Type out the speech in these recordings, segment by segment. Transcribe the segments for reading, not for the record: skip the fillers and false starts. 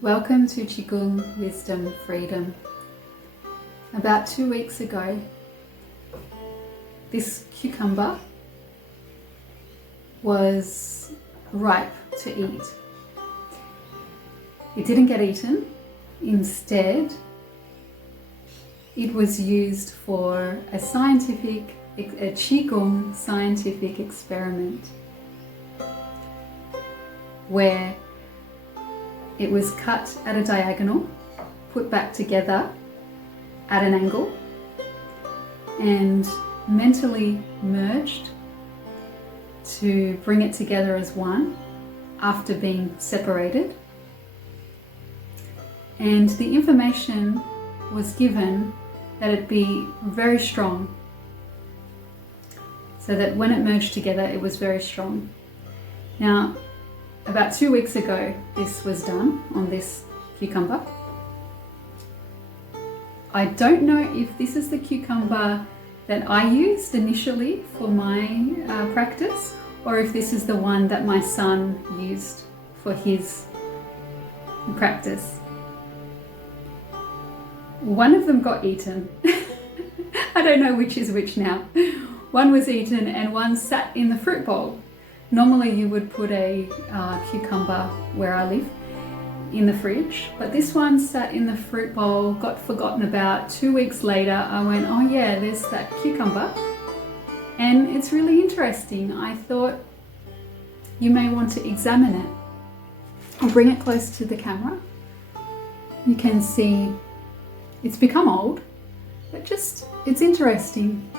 Welcome to Qigong Wisdom Freedom. About 2 weeks ago, this cucumber was ripe to eat. It didn't get eaten. Instead, it was used for a Qigong scientific experiment where it was cut at a diagonal, put back together at an angle, and mentally merged to bring it together as one after being separated. And the information was given that it be very strong, so that when it merged together, it was very strong. Now, about 2 weeks ago, this was done on this cucumber. I don't know if this is the cucumber that I used initially for my practice, or if this is the one that my son used for his practice. One of them got eaten. I don't know which is which now. One was eaten and one sat in the fruit bowl. Normally you would put a cucumber, where I live, in the fridge, but this one sat in the fruit bowl, got forgotten about. 2 weeks later I went, oh yeah, there's that cucumber, and it's really interesting. I thought you may want to examine it. I'll bring it close to the camera. You can see it's become old, but it's interesting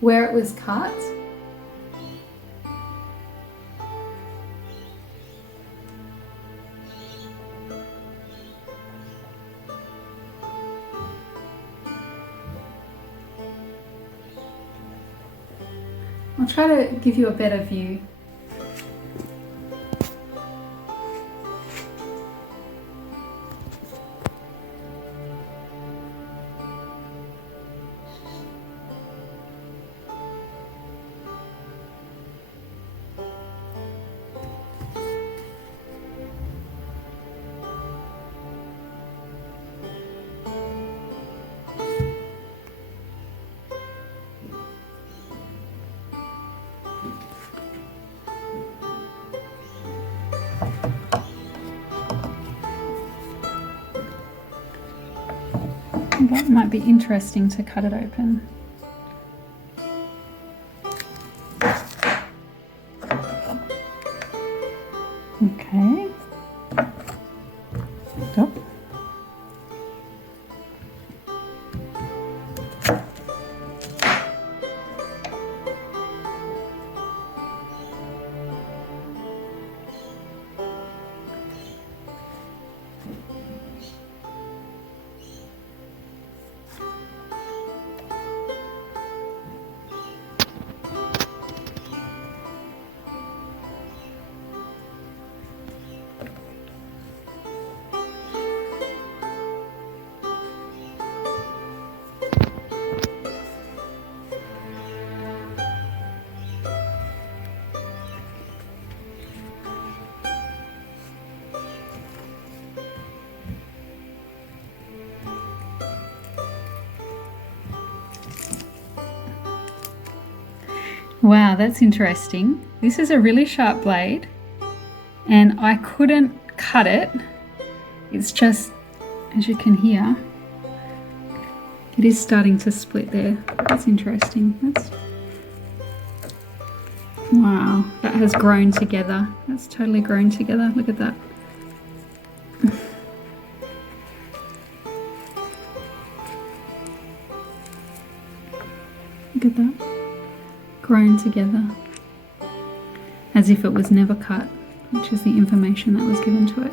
where it was cut. I'll try to give you a better view. It might be interesting to cut it open. Okay. Stop. Wow, that's interesting. This is a really sharp blade and I couldn't cut it. It's just, as you can hear, it is starting to split there. That's interesting. Wow, that has grown together. That's totally grown together. Look at that. Look at that. Grown together as if it was never cut, which is the information that was given to it.